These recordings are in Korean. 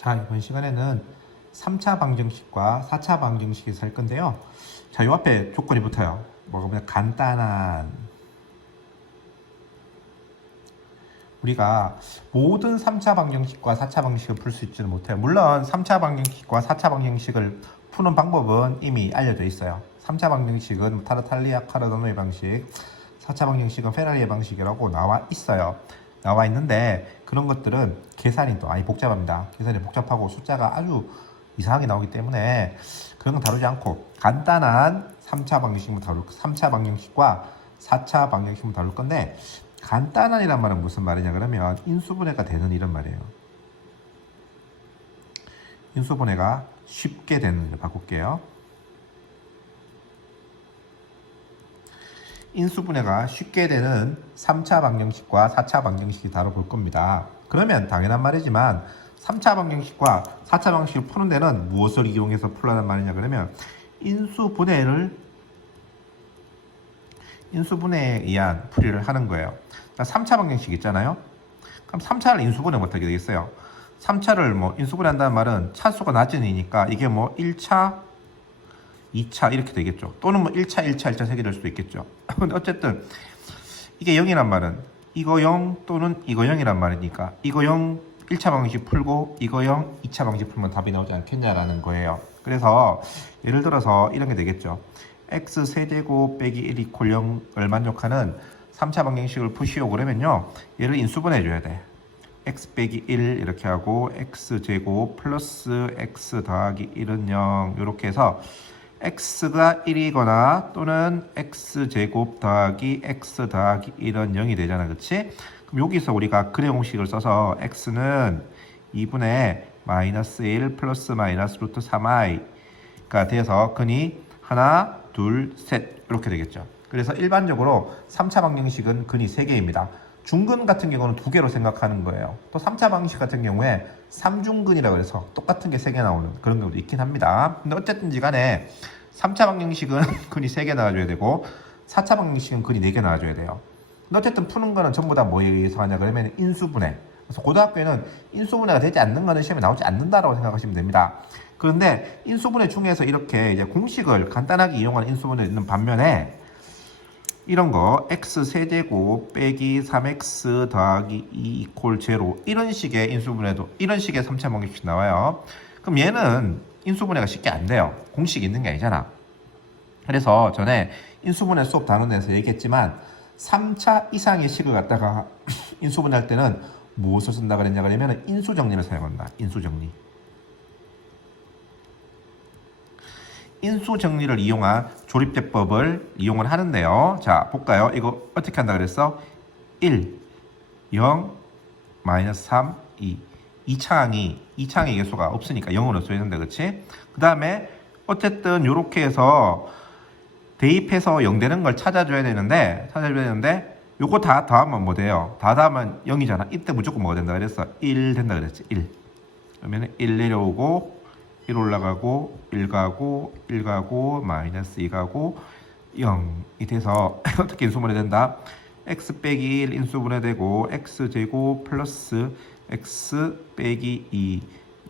자, 이번 시간에는 3차 방정식과 4차 방정식에서 할 건데요. 자, 요 앞에 조건이 붙어요. 뭐가 보면 간단한. 우리가 모든 3차 방정식과 4차 방정식을 풀 수 있지는 못해요. 물론 3차 방정식과 4차 방정식을 푸는 방법은 이미 알려져 있어요. 3차 방정식은 타르탈리아 카르다노의 방식, 4차 방정식은 페라리의 방식이라고 나와 있어요. 나와 있는데 그런 것들은 계산이 또 많이 복잡합니다. 계산이 복잡하고 숫자가 아주 이상하게 나오기 때문에 그런 건 다루지 않고 간단한 3차 방정식만 3차 방정식과 4차 방정식만 다룰 건데, 간단한이란 말은 무슨 말이냐 그러면 인수분해가 되는 이런 말이에요. 인수분해가 쉽게 되는 일 바꿀게요. 인수분해가 쉽게 되는 3차 방정식과 4차 방정식이 다뤄볼 겁니다. 그러면 당연한 말이지만 3차 방정식과 4차 방정식을 푸는 데는 무엇을 이용해서 풀라는 말이냐 그러면 인수분해에 의한 풀이를 하는 거예요. 3차 방정식 있잖아요. 그럼 3차를 인수분해 못하게 되겠어요. 3차를 뭐 인수분해 한다는 말은 차수가 낮은 이니까 이게 뭐 1차, 2차 이렇게 되겠죠. 또는 뭐 1차, 1차, 1차 3개 될 수도 있겠죠. 근데 어쨌든 이게 0이란 말은 이거 0 또는 이거 0이란 말이니까 이거 0 1차 방정식 풀고 이거 0 2차 방정식 풀면 답이 나오지 않겠냐라는 거예요. 그래서 예를 들어서 이런 게 되겠죠. x 세제곱 빼기 1 이퀄 0을 만족하는 3차 방정식을 푸시오 그러면요, 얘를 인수분해 해줘야 돼. x 빼기 1 이렇게 하고 x제곱 플러스 x 더하기 1은 0 이렇게 해서 x가 1이거나 또는 x제곱 더하기 x 더하기 1은 0이 되잖아. 그치? 그럼 여기서 우리가 근해 공식을 써서 x는 2분의 마이너스 1 플러스 마이너스 루트 3i가 돼서 근이 하나, 둘, 셋 이렇게 되겠죠. 그래서 일반적으로 3차 방정식은 근이 3개입니다. 중근 같은 경우는 2개로 생각하는 거예요. 또 3차 방정식 같은 경우에 3중근이라고 해서 똑같은 게 3개 나오는 그런 경우도 있긴 합니다. 근데 어쨌든지 간에 3차 방정식은 근이 3개 나와줘야 되고 4차 방정식은 근이 4개 나와줘야 돼요. 근데 어쨌든 푸는 거는 전부 다 뭐에 의해서 하냐 그러면 인수분해. 그래서 고등학교에는 인수분해가 되지 않는 거는 시험에 나오지 않는다라고 생각하시면 됩니다. 그런데 인수분해 중에서 이렇게 이제 공식을 간단하게 이용하는 인수분해는 있는 반면에 이런 거 x 세제곱 빼기 3x 더하기 2 이퀄 제로 이런 식의 인수분해도 이런 식의 3차 방정식 나와요. 그럼 얘는 인수분해가 쉽게 안 돼요. 공식이 있는 게 아니잖아. 그래서 전에 인수분해 수업 다루는 데서 얘기했지만 3차 이상의 식을 갖다가 인수분해할 때는 무엇을 쓴다 그랬냐 그러면 인수정리를 사용한다. 인수정리를 이용한 조립대법을 이용을 하는데요. 자, 볼까요? 이거 어떻게 한다 그랬어? 1, 0, 마이너스 3, 2. 2창의 개수가 없으니까 0으로 써야 된다. 그치? 그 다음에 어쨌든 이렇게 해서 대입해서 0 되는 걸 찾아줘야 되는데 요거 다 더하면 뭐 돼요? 다 더하면 0이잖아. 이때 무조건 뭐가 된다 그랬어? 1 된다 그랬지. 1. 그러면 1 내려오고 1 올라가고 1 가고 1 가고 마이너스 2 가고 0이 돼서 어떻게 인수분해 된다? x 빼기 1 인수분해 되고 x제곱 플러스 x 빼기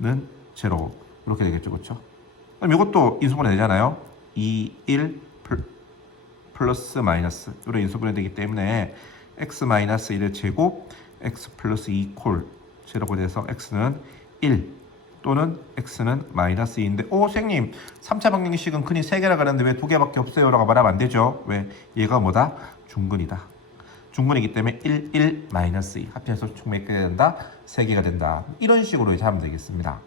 2는 제로 이렇게 되겠죠. 그렇죠? 그럼 이것도 인수분해 되잖아요. 2, 1 플러스 마이너스 이런 인수분해 되기 때문에 x 마이너스 1의 제곱 x 플러스 2 콜 제로가 돼서 x는 1 또는 x는 마이너스 2인데 선생님 3차 방정식은 근이 3개라 그랬는데 왜 2개밖에 없어요? 라고 말하면 안 되죠. 왜? 얘가 뭐다? 중근이다. 중근이기 때문에 1, 1, 마이너스 2 합해서 총 몇 개가 된다? 3개가 된다. 이런 식으로 이제 하면 되겠습니다.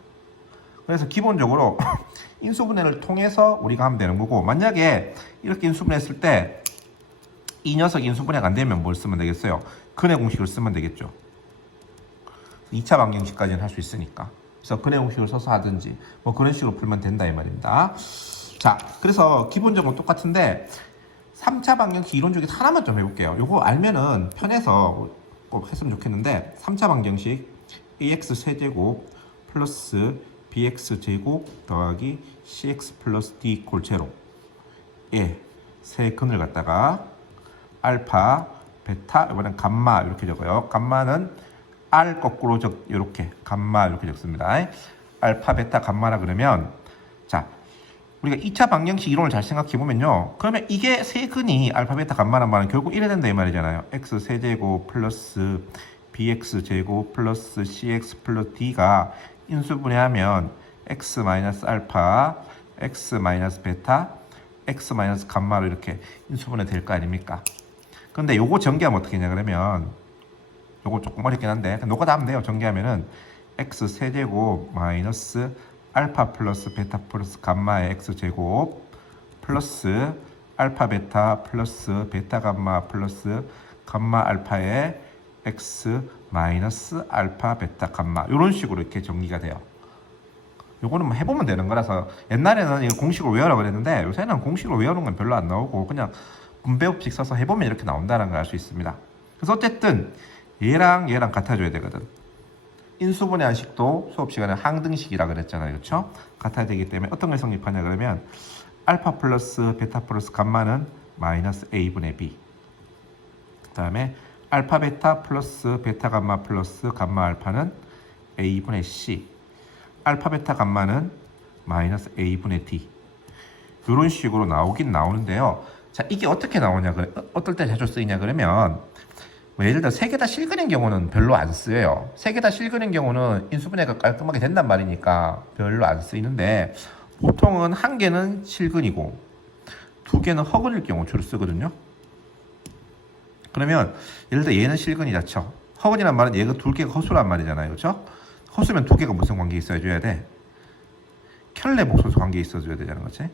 그래서 기본적으로 인수분해를 통해서 우리가 하면 되는 거고, 만약에 이렇게 인수분해 했을 때 이 녀석 인수분해가 안 되면 뭘 쓰면 되겠어요? 근해 공식을 쓰면 되겠죠. 2차 방정식까지는 할 수 있으니까. 그래서 근해 공식을 써서 하든지 뭐 그런 식으로 풀면 된다 이 말입니다. 자, 그래서 기본적으로 똑같은데 3차 방정식 이론 중에 하나만 좀 해볼게요. 요거 알면은 편해서 꼭 했으면 좋겠는데 3차 방정식 ax 세제곱 플러스 bx 제곱 더하기 cx 플러스 d 이퀄 제로 예, 세 근을 갖다가 알파, 베타, 이번엔 감마 이렇게 적어요. 감마는 R 거꾸로 이렇게 감마 이렇게 적습니다. 알파, 베타, 감마라 그러면 자 우리가 2차 방정식 이론을 잘 생각해 보면요. 그러면 이게 세근이 알파, 베타, 감마란 말은 결국 이래 된다 이 말이잖아요. x 세제곱 플러스 bx 제곱 플러스 cx 플러스 d가 인수분해하면 x 마이너스 알파, x 마이너스 베타, x 마이너스 감마로 이렇게 인수분해 될 거 아닙니까? 근데 요거 전개하면 어떻게 하냐 그러면 요거 조금 어렵긴 한데 노가 다 하면 돼요. 전개하면은 x 세제곱 마이너스 알파 플러스 베타 플러스 감마의 x 제곱 플러스 알파 베타 플러스 베타 감마 플러스 감마 알파의 x 마이너스 알파 베타 감마 이런 식으로 이렇게 정리가 돼요. 요거는 뭐 해보면 되는 거라서 옛날에는 이거 공식으로 외우라고 그랬는데 요새는 공식으로 외우는 건 별로 안 나오고 그냥 분배법칙 써서 해보면 이렇게 나온다는 걸 알 수 있습니다. 그래서 어쨌든 얘랑 얘랑 같아져야 되거든. 인수분해한 식도 수업 시간에 항등식이라 그랬잖아요. 그렇죠? 같아야 되기 때문에 어떤 걸 성립하냐 그러면 알파 플러스 베타 플러스 감마는 마이너스 a분의 b 그 다음에 알파 베타 플러스 베타 감마 플러스 감마 알파는 a분의 c 알파 베타 감마는 마이너스 a분의 d 이런 식으로 나오긴 나오는데요. 자 이게 어떻게 나오냐 어떨 때 자주 쓰이냐 그러면 뭐 예를 들어 세 개 다 실근인 경우는 별로 안 쓰여요. 세 개 다 실근인 경우는 인수분해가 깔끔하게 된단 말이니까 별로 안 쓰이는데 보통은 한 개는 실근이고 두 개는 허근일 경우 주로 쓰거든요. 그러면 예를 들어 얘는 실근이다 쳐. 허근이란 말은 얘가 두 개가 허수란 말이잖아요. 그렇죠? 허수면 두 개가 무슨 관계 있어줘야 돼? 켤레 복소수 관계 있어줘야 되잖아. 그렇지?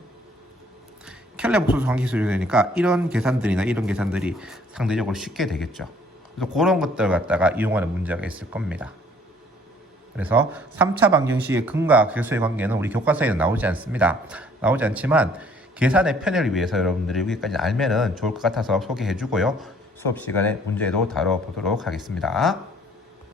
켤레 복소수 관계 있어줘야 되니까 이런 계산들이나 이런 계산들이 상대적으로 쉽게 되겠죠. 그래서 그런 것들 갖다가 이용하는 문제가 있을 겁니다. 그래서 3차 방정식의 근과 계수의 관계는 우리 교과서에는 나오지 않습니다. 나오지 않지만 계산의 편의를 위해서 여러분들이 여기까지 알면은 좋을 것 같아서 소개해 주고요. 수업 시간에 문제도 다뤄보도록 하겠습니다.